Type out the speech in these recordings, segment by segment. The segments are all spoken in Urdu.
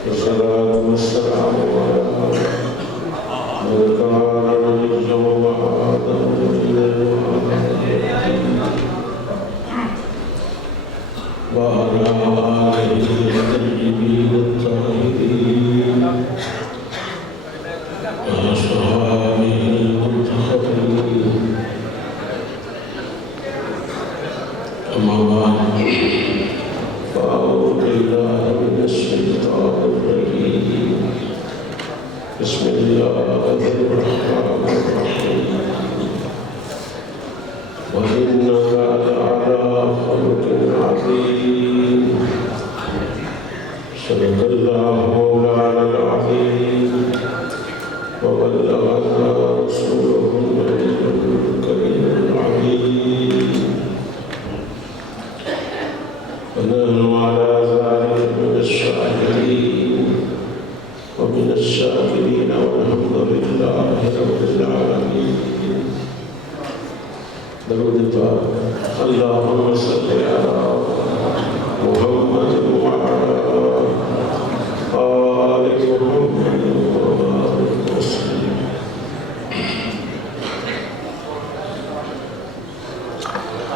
والصلاة والسلام على من كان نبيا وآدم وعلى آله الطيبين الطاهرين وأصحابه المنتخبين. أما بعد فأعوذ بالله من الشيطان الرجيم. بسم الله الرحمن الرحيم. وإنك لعلى خلق عظيم. صدق الله مولانا العظيم وبلغنا رسوله النبي الكريم العظيم. ونحن على ذلك من الشاهدين ومن الشاكرين والحمد لله رب العالمين. درود پاک. اللهم صل على محمد وعلى آل محمد وبارك وسلم.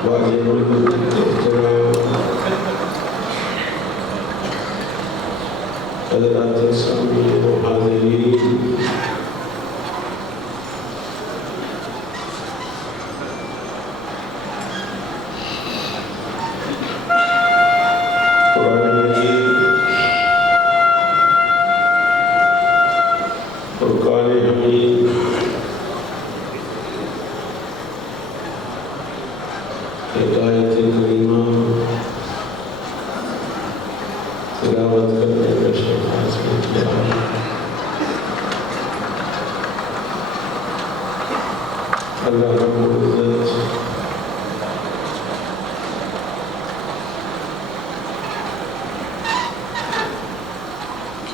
واجب الاحترام حضرات سامعین و حاضرین، قرآن مجید فرقان حمید ایک آیت کریمہ تلاوت کرنے کا شرف حاصل کیا ہے. اللہ رب العزت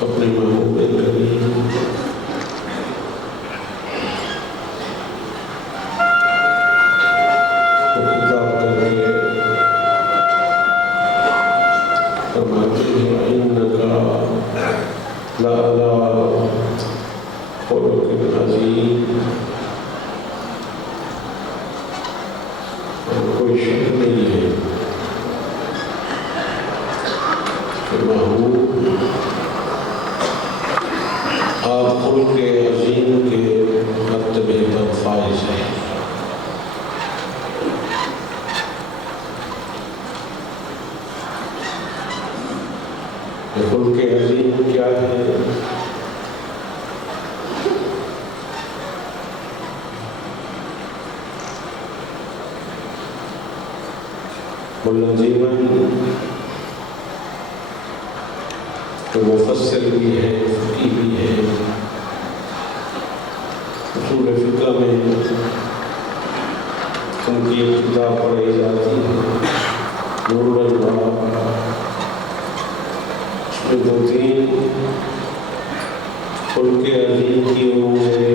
اپنے محبوب کریم کو خطاب کر کے فرماتے ہیں إنك لعلى خلق عظيم. اور کوئی شک نہیں ہے کہ محبوب آپ خلق عظیم کے مرتبے پر فائز ہیں. خلق عظیم کیا ہے؟ ملزماً تو مفسر بھی ہے، فقی بھی ہے. اصول فقہ میں ان کی ایک کتاب پڑھی جاتی ہے نور الباب. دو تین خلق عظیم کی انہوں نے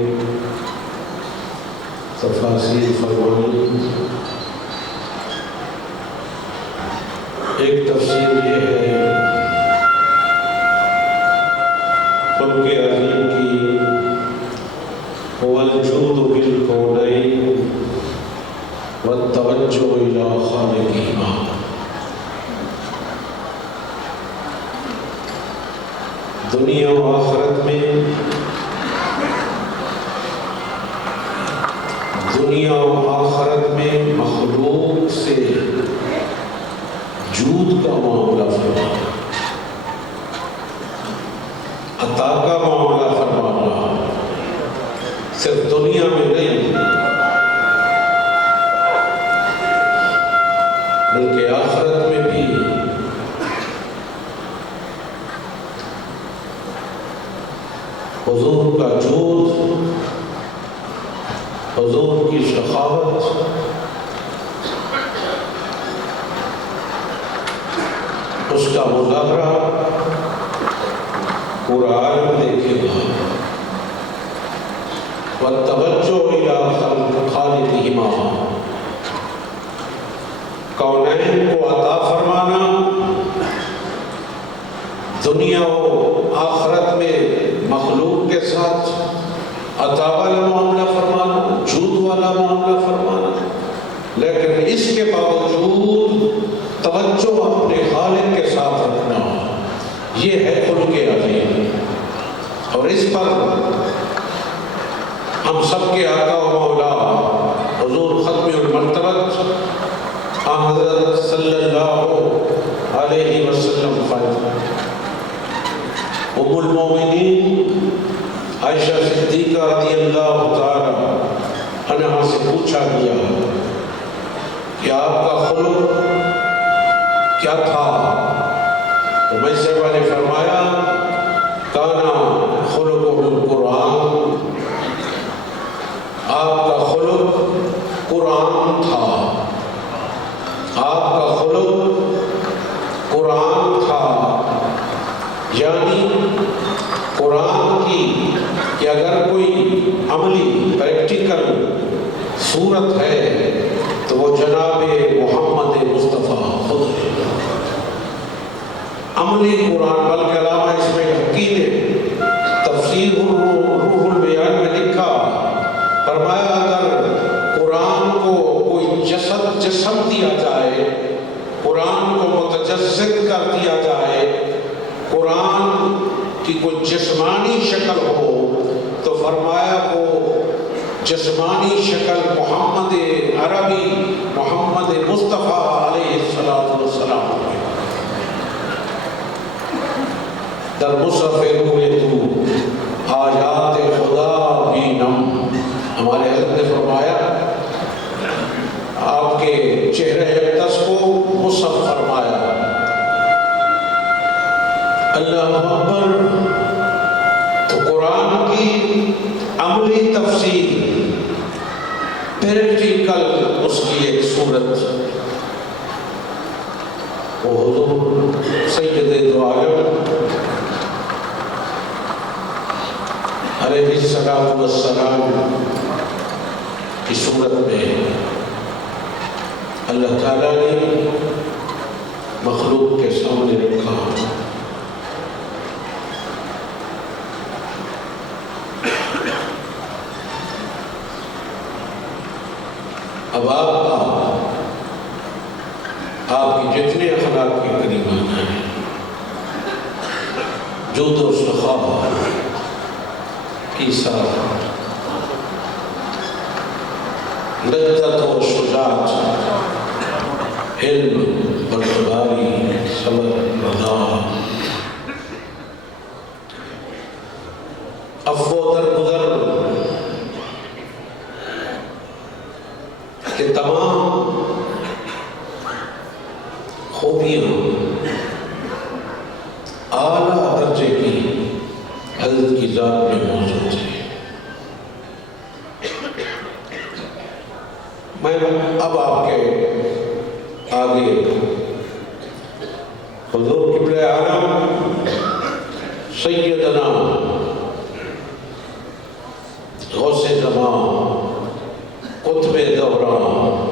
تفاصیل فرمائی. ایک تفسیر یہ ہے خلق عظیم کی هو الجود بالكونين والتوجه إلى خالقهما. دنیا و آخرت میں مخلوق سے جود کا معاملہ فرمانا، عطا کا معاملہ فرمانا. صرف دنیا میں نہیں بلکہ آخرت میں بھی حضور کا جود، حضور کی سخاوت، اس کا مظاہرہ پورا عالم دیکھے گا. والتوجہ إلى خالقهما، کونین کو عطا فرمانا، دنیا و آخرت میں مخلوق کے ساتھ عطا والا معاملہ فرمانا، جود والا معاملہ فرمانا، لیکن اس کے باوجود توجہ اپنے خالق کے ساتھ رکھنا، یہ ہے خلق عظیم۔ اور اس پر ہم سب کے آقا و مولا حضور ختم المرتبت حضرت صلی اللہ علیہ وسلم فائدہ ام المومنین عائشہ صدیقہ رضی اللہ تعالی عنہا سے پوچھا گیا کہ آپ کا خلق کیا تھا؟ تو میں صاحبہ نے فرمایا کانا خلق القرآن، آپ کا خلق قرآن تھا، آپ کا خلق قرآن تھا، یعنی قرآن کی کہ اگر کوئی عملی پریکٹیکل صورت ہے تو وہ جناب محمد مصطفیٰ خود ہے۔ عملی قرآن، بلکہ علامہ اسماعیل حقی نے تفسیر روح البیان میں لکھا، فرمایا اگر قرآن کو کوئی جسم دیا جائے، قرآن کو متجسد کر دیا جائے، قرآن کی کوئی جسمانی شکل ہو تو فرمایا وہ جسمانی شکل محمد عربی محمد مصطفیٰ علیہ السلام ہے۔ در مصحف روئے تو آیات خدا بھی نم، ہمارے حضرت نے فرمایا آپ کے چہرہ اقدس کو مصحف فرمایا۔ اللہ اکبر۔ تو قرآن کی عملی تفسیر، پریکٹیکل اس کی ایک صورت، وہ حضور سید دو عالم علیہ السلام کی صورت میں اللہ تعالیٰ نے مخلوق کے سامنے رکھا۔ اب آپ کی جتنے اخلاق کے کریمان ہیں، جود و سخا، ایثار، لذت و شجاعت، علم، بردباری، صبر، رضا، عفو و درگزر کہ تمام خوبیاں اعلیٰ درجے کی حضرت کی ذات میں موجود ہے۔ میں اب آپ کے آگے حضور قبلہ عالم سیدنا غوث زمان قطب دوران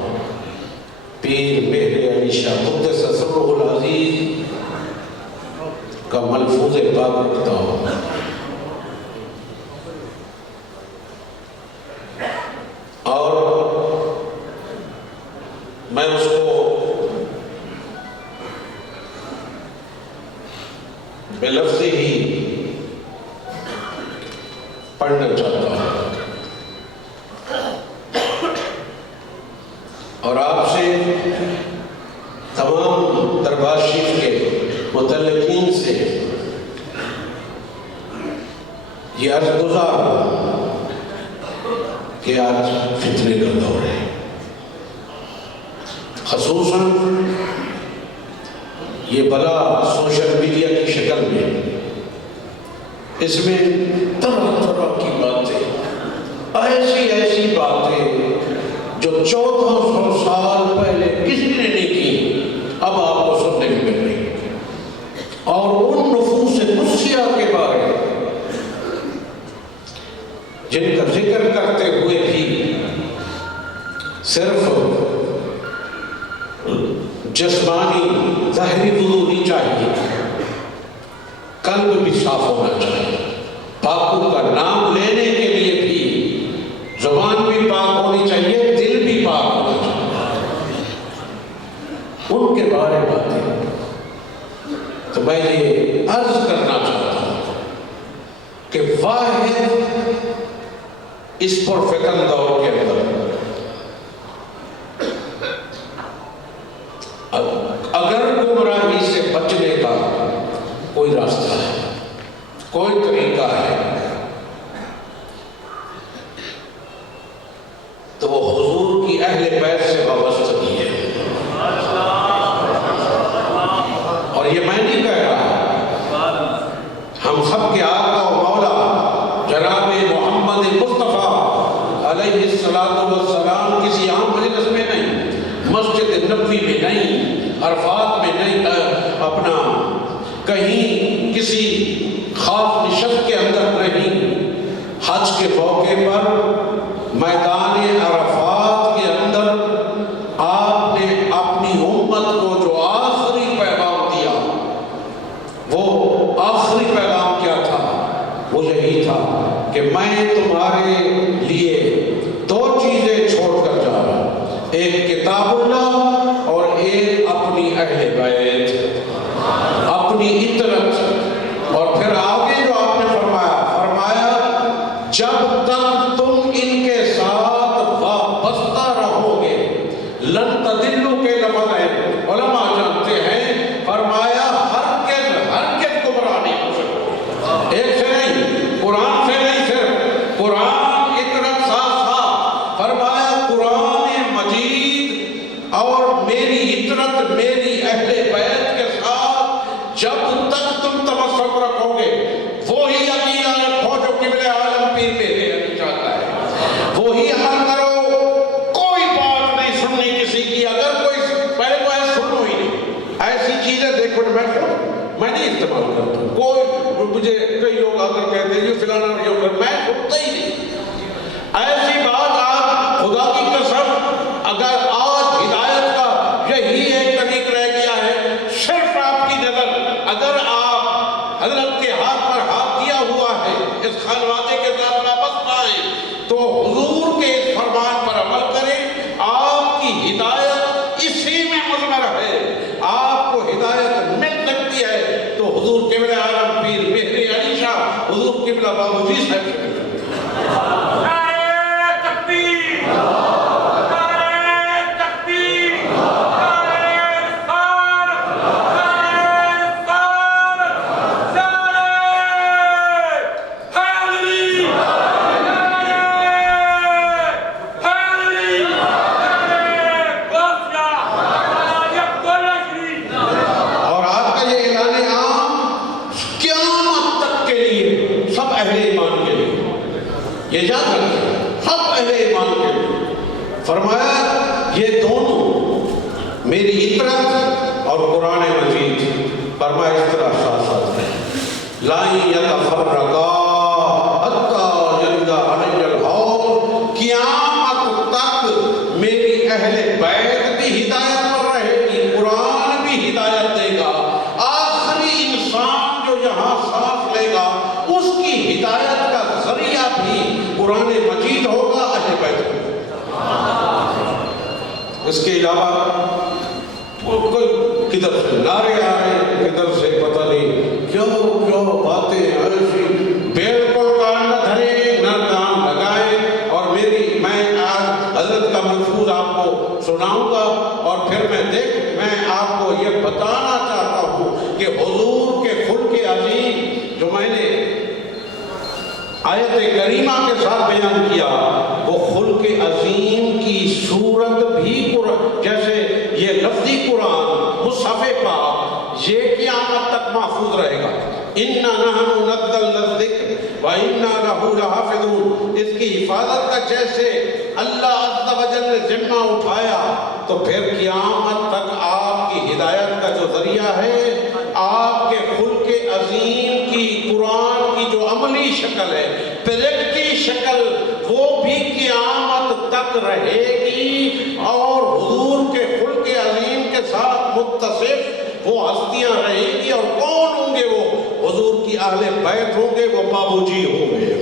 پیر مہر علی شاہ قدس سرہ العزیز کا ملفوظ پاک رکھتا ہوں۔ اور میں اس کو بلفظ ہی پڑھنا چاہتا ہوں اور آپ سے تمام دربار شریف کے متعلقین سے یہ عرض گزار کہ آج فتنے کا دور ہے، خصوصاً یہ بلا سوشل میڈیا کی شکل میں، اس میں طرح طرح کی باتیں، ایسی باتیں جو 1400 سال پہلے کسی نے نہیں کی، اب آپ کو سننے کو مل رہی، اور ان نفوس قدسیہ کے بارے جن کا ذکر کرتے ہوئے بھی صرف جسمانی ظاہری وضو نہیں چاہیے، قلب بھی صاف ہونا چاہیے. پاکوں کا نام لینے کے لیے بھی زبان بھی پاک ہونی چاہیے, دل بھی پاک ہونا چاہیے. ان کے بارے باتیں تو میں یہ عرض کرنا چاہتا ہوں کہ واحد اس پرفتن دور کے اندر اگر گمراہی سے بچنے کا کوئی راستہ ہے, کوئی طریقہ ہے, تو وہ حضور کی اہل بیت سے وابستگی ہے. اور یہ میں نہیں کہہ رہا, ہم سب کے آقا و مولا جناب محمد مصطفیٰ علیہ السلام کسی عام مجلس میں نہیں, مسجد نبوی میں نہیں, عرفات میں نہیں, اپنا کہیں کسی خاص نشست کے اندر نہیں, حج کے موقع پر میدان عرفات کے اندر آپ نے اپنی امت کو جو آخری پیغام دیا, وہ آخری پیغام کیا تھا؟ وہ یہی تھا کہ میں تمہارے لیے دو چیزیں چھوڑ کر جا رہا ہوں, ایک کتاب اللہ اور ایک اپنی اہل بیت, اپنی اطرت. اور پھر آگے جو آپ نے فرمایا جب تک تم ان کے ساتھ وابستہ رہو گے لن تضلوا کے لفظ ہے, علماء جانتے ہیں, فرمایا ہرگز گمراہ نہیں ہو سکتے. ایک سے نہیں, قرآن سے نہیں, صرف قرآن اطرت ساتھ فرمایا قرآن مجید اور میری اطرت میری اہل بیت کے ساتھ جب تک تم تمسک رکھو گے, وہی عقیدہ رکھو جو قبلہ عالم پیر میرے علی چاہتا ہے, وہی عمل کرو. کوئی بات نہیں سننی کسی کی, اگر کوئی پہلے کو ہے سنو ہی نہیں. ایسی چیزیں دیکھو میں نہیں استعمال کرتا. کوئی مجھے کئی لوگ اگر کہتے ہیں یہ فلانا یہ کر, میں سنتا ہی نہیں. ایسی بات آپ خدا کی قسم, اگر آج ہدایت کا یہی ایک طریق رہ گیا ہے, صرف آپ کی نظر اگر آپ حضرت کے ہاتھ پر ہاتھ دیا ہوا ہے, اس خانوادے کے ساتھ واپس آئیں تو حضور کے اس فرمان پر عمل کریں. آپ کی ہدایت اسی میں مضمر ہے, آپ کو ہدایت مل سکتی ہے تو حضور قبلہ عالم پیر مہر علی شاہ حضور قبلہ بابوجی صاحب سے مل سکتی ہے. یہ یاد رکھیں, سب اہل ایمان کے لیے فرمایا یہ دونوں میری اطرت اور قرآن مجید. فرمایا اس طرح ساتھ ساتھ ہے, لا یتفرقا حتی یلد علی الحوض, قیامت تک میری اہل بیت بھی ہدایت پر رہے گی, قرآن بھی ہدایت دے گا. آخری انسان جو یہاں سانس لے گا اس کی ہدایت کا ذریعہ بھی قرآن مجید ہوگا, اہل بیت ہوگا. اس کے علاوہ کوئی کدھر سے نعرے آ رہے ہیں, کدھر سے پتہ نہیں کیوں باتیں ایسی بالکل کان نہ دھریں نہ کان لگائیں. اور میں آج حضرت کا ملفوظ آپ کو سناؤں گا اور پھر میں آپ کو یہ بتانا چاہتا ہوں کہ حضور کے خلق عظیم جو میں نے آیت کریمہ کے ساتھ بیان کیا, وہ خلق عظیم کی صورت بھی جیسے یہ لفظی قرآن مصحف پاک یہ قیامت تک محفوظ رہے گا. اِنَّا نَحْنُ نَزَّلْنَا الذِّكْرَ وَإِنَّا لَهُ لَحَافِظُونَ. اس کی حفاظت کا جیسے اللہ عز و جل نے ذمہ اٹھایا تو پھر قیامت تک آپ کی ہدایت کا جو ذریعہ ہے, آپ کے خلق عظیم کی قرآن کی جو عملی شکل ہے, پریکٹی شکل, وہ بھی قیامت تک رہے گی. اور حضور کے خلق عظیم کے ساتھ متصف وہ ہستیاں رہیں گی. اور کون ہوں گے وہ؟ حضور کی کی اہل بیت ہوں گے وہ بابو جی ہوں گے،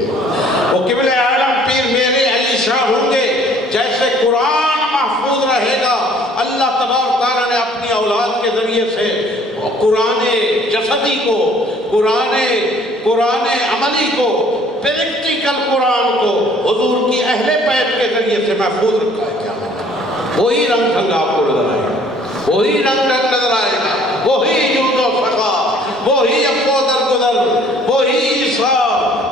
وہ قبلہ عالم پیر میرے علی شاہ ہوں گے۔ جیسے قرآن محفوظ رہے گا، اللہ تبارک تعالیٰ نے اپنی اولاد کے ذریعے سے قرآن جسدی کو، قرآن عملی کو، پریکٹیکل قرآن کو حضور کی اہل بیت کے ذریعے سے محفوظ رکھا ہے۔ کیا وہی رنگ ڈھنگ آپ کو نظر آئے گا، وہی رنگ ڈھنگ نظر آئے گا، وہی جود و سخا، وہی افو درگزر، وہی عصا،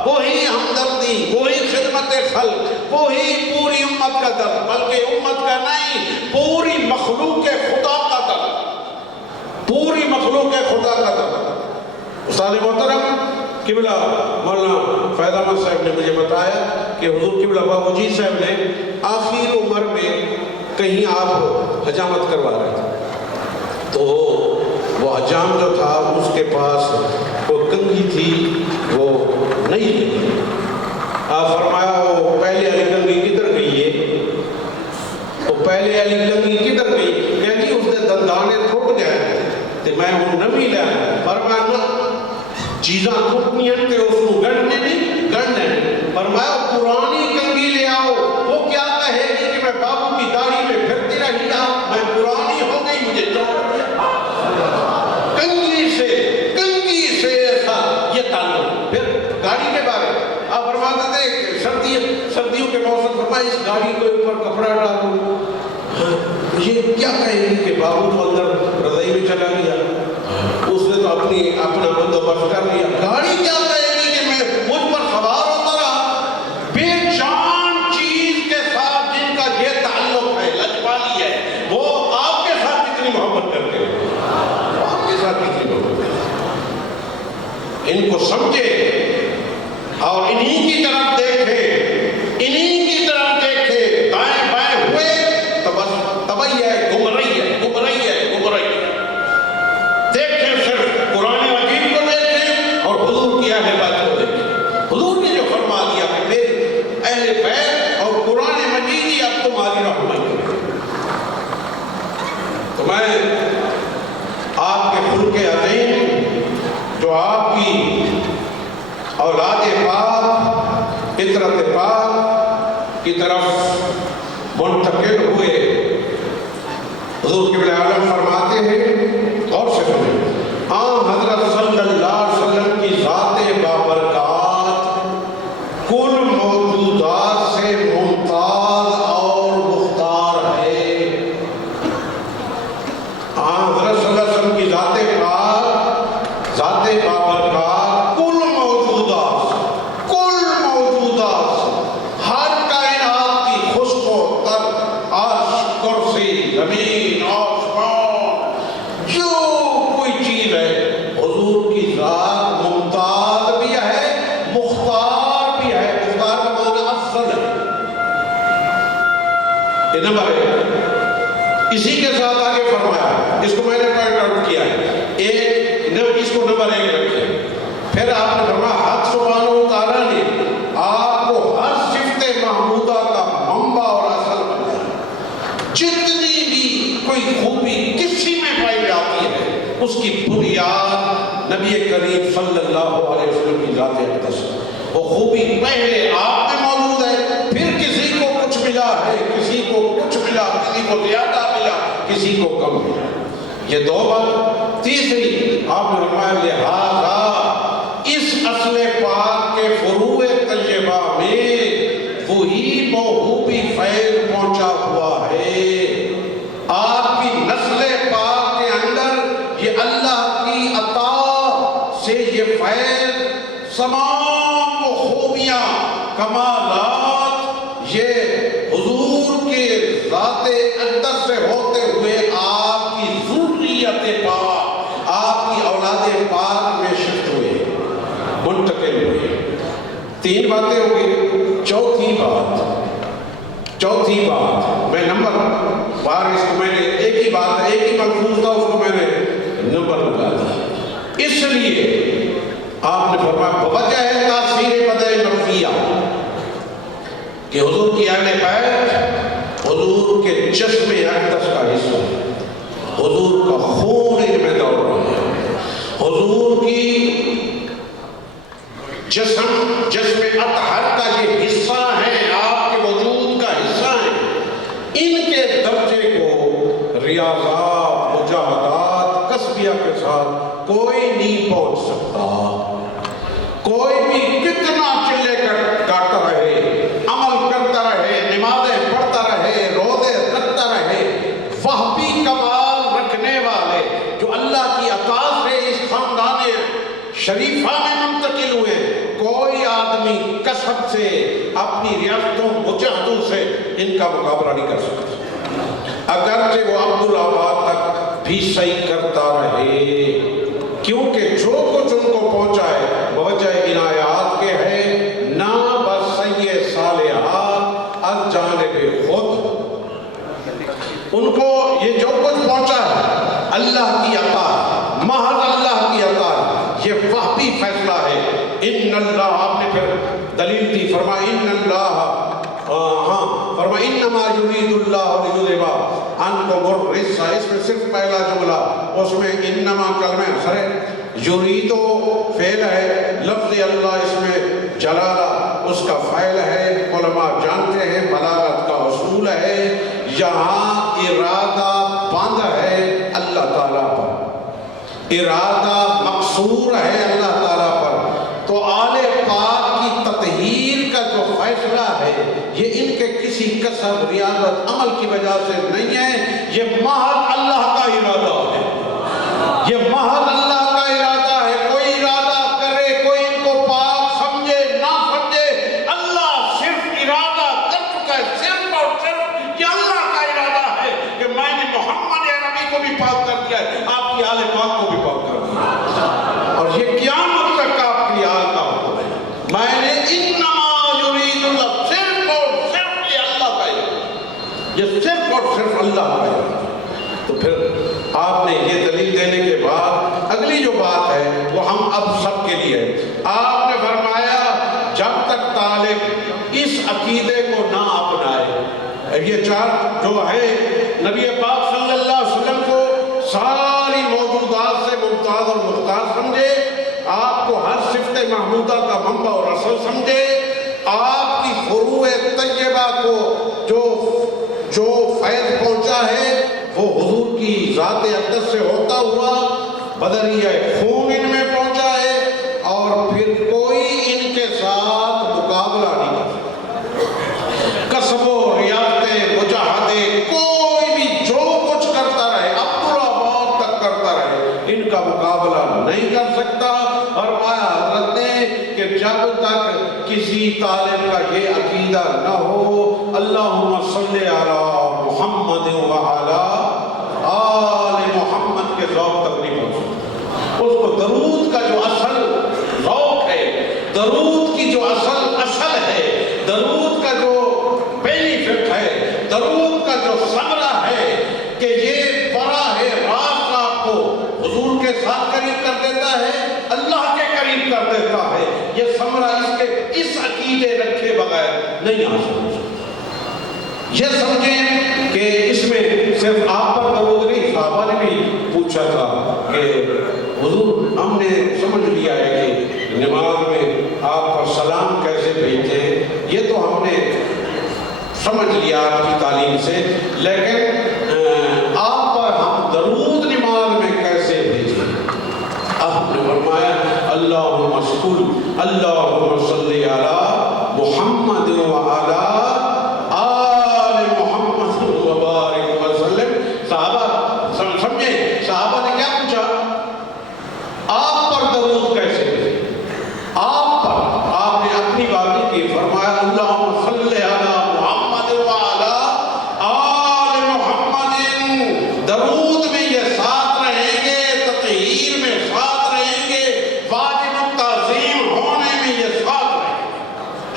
وہی ہمدردی، وہی خدمت خلق، وہی پوری امت کا درد، بلکہ امت کا نہیں، پوری مخلوق خدا کا درد، پوری مخلوق خدا کا درد۔ استاد محترم قبلہ مولانا فیض احمد صاحب نے مجھے بتایا کہ حضور قبلہ بابو جی صاحب نے آخر عمر میں کہیں آپ حجامت کروا رہے تھے، تو وہ حجام جو تھا اس کے پاس وہ کنگھی تھی، وہ نہیں تھی۔ آپ فرمایا وہ پہلے علی کنگھی کدھر گئی ہے؟ وہ پہلے علی کنگھی کدھر گئی؟ کہتی اس نے دندانے ٹوٹ گئے تو میں وہ نمی لیا۔ فرمایا نہ چیزاں ٹوٹنی ہیں تے اس کو گڑنے نہیں گڑنے۔ فرمایا پرانی کنگھی لے آؤ، وہ کیا کہے گی کہ میں بابو کی داڑھی میں پھرتی رہی، میں پرانی ہو گئی، مجھے ٹوٹ گیا۔ کنگھی سے ایسا یہ تعلق۔ پھر گاڑی کے بارے آپ فرماتے تھے سردیوں کے موسم، فرمایا اس گاڑی کو اوپر کپڑا ڈالو، یہ کیا کہے گی کہ بابو تو اندر رضائی میں چلا گیا، اس نے تو اپنا بندوبست کر لیا۔ گاڑی کیا کہے گی کہ میں مجھ پر سوار ہوتا رہا؟ بے جان چیز کے ساتھ جن کا یہ تعلق ہے، لجپالی ہے، وہ آپ کے ساتھ کتنی محبت کرتے ہیں، آپ کے ساتھ کتنی محبت کرتے ہیں۔ ان کو سمجھے اور انہی کی طرف دیکھے، انہی کی طرف دیکھے، دائیں بائیں ہوئے تو بس تبھی ہے گمراہی ہے، گمراہی ہے، گمراہی ہے۔ دیکھیں صرف قرآن مجید کو دیکھیں اور حضور کی اہل بیت کو دیکھیں۔ حضور نے جو فرما دیا کہ میرے اہل بیت اور قرآن مجید ہی اب تمہاری رحمت ہے۔ تو میں آپ کے خلق عظیم جو آپ کی اولاد پاک، فطرت پاک کی طرف منتقل ہوئے، حضور قبلہ عالم فرماتے ہیں اور سے سنیں، حضرت صلی اللہ علیہ وسلم کی ذات بابرکات کل موجودات سے ممتاز اور مختار ہے۔ حضرت صلی اللہ علیہ وسلم کی ذات پاک، ذات بابرکات کل موجودات ہر کائنات کی خشک و تر، عرش، کرسی، زمین، آسمان، جو کوئی چیز ہے، حضور کی ذات ممتاز بھی ہے، مختار بھی ہے۔ مختار کا معنی افضل ہے۔ یہ نمبر ہے۔ اسی کے ساتھ آگے فرمایا، اس کو میں نے پوائنٹ آؤٹ کیا ہے، اس کو نمبر 1 رکھیں۔ پھر آپ نے فرمایا حق سبحانہ و تعالیٰ نے آپ کو ہر صفت محمودہ کا منبع اور اصل بنایا۔ جتنی بھی کوئی خوبی کسی میں پائی جاتی ہے، اس کی بنیاد نبی کریم صلی اللہ علیہ وسلم کی ذات اقدس ہے۔ وہ خوبی پہلے آپ میں موجود ہے، پھر کسی کو کچھ ملا ہے، کسی کو کچھ ملا، کسی کو زیادہ ملا، کسی کو کم ملا۔ یہ 2 بات۔ تیسری آپ نے فرمایا لہذا اس اصل پاک کے فروع طیبہ میں وہی موہوبی فیض پہنچا ہوا ہے۔ آپ کی نسل پاک کے اندر یہ اللہ کی عطا سے یہ فیض، تمام وہ خوبیاں، کمالات، یہ حضور کے ذات اقدس سے ہوتے ہوئے آپ کی ذریت پاک، آپ کی اولاد پاک میں شفٹ ہوئے، منتقل ہوئے۔ 3 باتیں ہو گئی۔ چوتھی بات میں نمبر بار، اس کو میں نے ایک ہی ملفوظ تھا، اس کو میں نے نمبر لگا دیا۔ اس لیے آپ نے فرمایا بوجہ تاثیر بدع نفیہ کہ حضور کی اہل بیت حضور کے جسم اقدس کا حصہ ہے، حضور کا خون ان میں دوڑ رہا ہے، حضور کی جسم اطہر کا یہ حصہ ہے، آپ کے وجود کا حصہ ہے، ان کے درجے کو ریاضات، مجاہدات، کسبیہ کے ساتھ کوئی نہیں پہنچ سکتا۔ کوئی بھی کتنا چلے گاتا رہے، عمل کرتا رہے، نمازیں پڑھتا رہے، روزے رکھتا رہے، وہ بھی کمال رکھنے والے جو اللہ کی عطا سے اس خاندان شریفہ میں منتقل ہوئے، کوئی آدمی کسب سے، اپنی ریاستوں، مجاہدوں سے ان کا مقابلہ نہیں کر سکتا، اگرچہ وہ عبدالآباد تک بھی صحیح کرتا رہے، کیونکہ جو کچھ ان کو پہنچا ہے بوجہ عنایات کے ہے، نہ بس صحیح صالحات از جانب خود، ان کو یہ جو کچھ پہنچا ہے اللہ کی عطا، محض اللہ کی عطا، یہ وحی فیصلہ ہے۔ ان اللہ، آپ نے پھر دلیل دی، فرمایا ان اللہ، فرمایا انما یرید اللہ لیذھب عنکم الرجس، اس میں صرف پہلا جملہ، اس میں انما کلمہ حصر ہے، یرید فعل ہے، لفظ اللہ اس میں جلالہ اس کا فاعل ہے، علماء جانتے ہیں بلاغت کا اصول ہے، یہاں ارادہ بند ہے اللہ تعالیٰ پر، ارادہ مقصور ہے اللہ تعالیٰ پر، تو آل پاک کی تطہیر کا جو فیصلہ ہے یہ ان کے کسی کسب، ریاضت، عمل کی وجہ سے نہیں ہے، یہ محض اللہ کا ارادہ ہے، یہ محض اللہ کا ارادہ ہے۔ کوئی ارادہ کرے، کوئی ان کو پاک سمجھے نہ سمجھے، اللہ صرف ارادہ کر چکا ہے، صرف اور صرف یہ اللہ کا ارادہ ہے کہ میں نے محمد عربی کو بھی پاک کر دیا ہے، آپ کی آل پاک کو بھی پاک کر دیا، اور یہ قیامت تک آپ کی آل کا حکم ہے۔ میں نے انما یرید اللہ، صرف اور صرف یہ اللہ کا ہے، یہ صرف اور صرف اللہ کا ہے۔ تو پھر آپ نے یہ دلیل دینے کے بعد اگلی جو بات ہے وہ ہم اب سب کے لیے ہے۔ آپ نے فرمایا جب تک طالب اس عقیدے کو نہ اپنائے، یہ چار جو ہے نبی پاک صلی اللہ علیہ وسلم کو ساری موجودات سے ممتاز اور مختار سمجھے، آپ کو ہر صفت محمودہ کا منبع اور اصل سمجھے، آپ کی فروع طیبہ کو جو فیض پہنچا ہے وہ حضور کی ذات اقدس سے ہوتا ہوا بدریہ خون ان میں پہنچا ہے، اور پھر کوئی ان کے ساتھ مقابلہ نہیں کر سکتا۔ کسب و ریاضتیں، مجاہدے، کوئی بھی جو کچھ کرتا رہے، عبدالآباد تک کرتا رہے، ان کا مقابلہ نہیں کر سکتا۔ اور حضرت نے کہ جب تک کسی طالب کا یہ عقیدہ نہ ہو اللہم صلی علی محمد وعلی آل محمد کے ذوق تک نہیں پہنچ سکتا، اس کو درود کا جو اصل ذوق ہے، درود کی جو اصل ہے، درود کا جو بینیفٹ ہے، درود کا جو ثمرہ ہے کہ یہ براہ راست آپ کو حضور کے ساتھ قریب کر دیتا ہے، اللہ کے قریب کر دیتا ہے، یہ ثمرہ اس عقیدے رکھے بغیر نہیں حاصل ہو سکتا۔ یہ سمجھیں کہ اس میں صرف آپ پر درود نہیں، صحابہ نے بھی پوچھا تھا کہ حضور ہم نے سمجھ لیا ہے کہ نماز میں آپ پر سلام کیسے بھیجتے ہیں، یہ تو ہم نے سمجھ لیا آپ کی تعلیم سے، لیکن آپ پر ہم درود نماز میں کیسے بھیجیں؟ آپ نے فرمایا اللہم صلی علی محمد وعلی آل محمد وبارک وسلم۔ صحابہ سمجھیں، صحابہ نے کیا پوچھا؟ آپ پر درود کیسے بھیجیں؟ آپ پر، آپ نے اپنی بات کی، فرمایا اللہم صلی علی محمد وعلی آل محمد، درود میں یہ ساتھ رہیں گے، تطہیر میں ساتھ رہیں گے، واجب التعظیم ہونے میں یہ ساتھ رہیں گے۔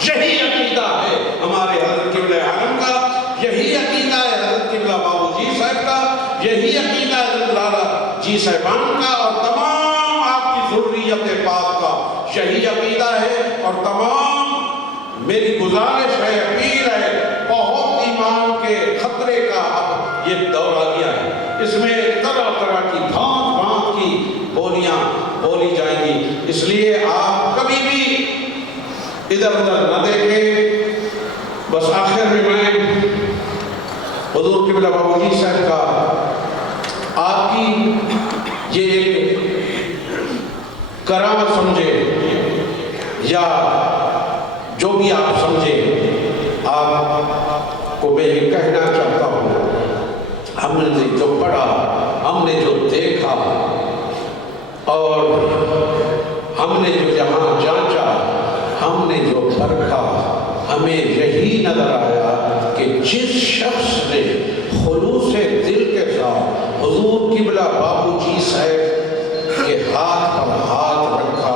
یہی عقیدہ ہے ہمارے حضرت قبلہ حرم کا، یہی عقیدہ ہے حضرت قبلہ بابو جی صاحب کا، یہی عقیدہ ہے حضرت لالا جی صاحبان کا، اور تمام آپ کی ذریت پاک کا یہی عقیدہ ہے۔ اور تمام میری گزارش ہے، اپیل ہے، بہت ایمان کے خطرے کا اب یہ دور آ گیا ہے، اس میں طرح طرح کی بھانت کی بولیاں بولی جائیں گی، اس لیے آپ کبھی بھی ادھر ادھر نہ دیکھیں. بس آخر میں حضور قبلہ بابو جی صاحب کا آپ کی یہ ایک کرامت سمجھے یا جو بھی آپ سمجھے، آپ کو میں یہ کہنا چاہتا ہوں، ہم نے جو پڑھا، ہم نے جو دیکھا اور ہم نے جو جہاں جانچا، ہم نے جو پرکھا، ہمیں یہی نظر آیا کہ جس شخص نے خلوص دل کے ساتھ حضور قبلہ بابو جی صاحب کے ہاتھ پر ہاتھ رکھا،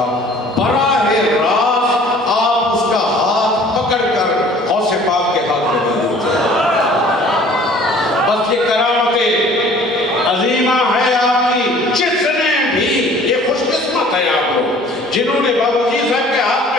براہ راست آپ اس کا ہاتھ پکڑ کر غوث پاک کے ہاتھ میں دے دیتے ہیں. بس یہ کرامت عظیمہ ہے آپ کی. جس نے بھی، یہ خوش قسمت ہے آپ لوگ جنہوں نے بابو جی صاحب کے ہاتھ میں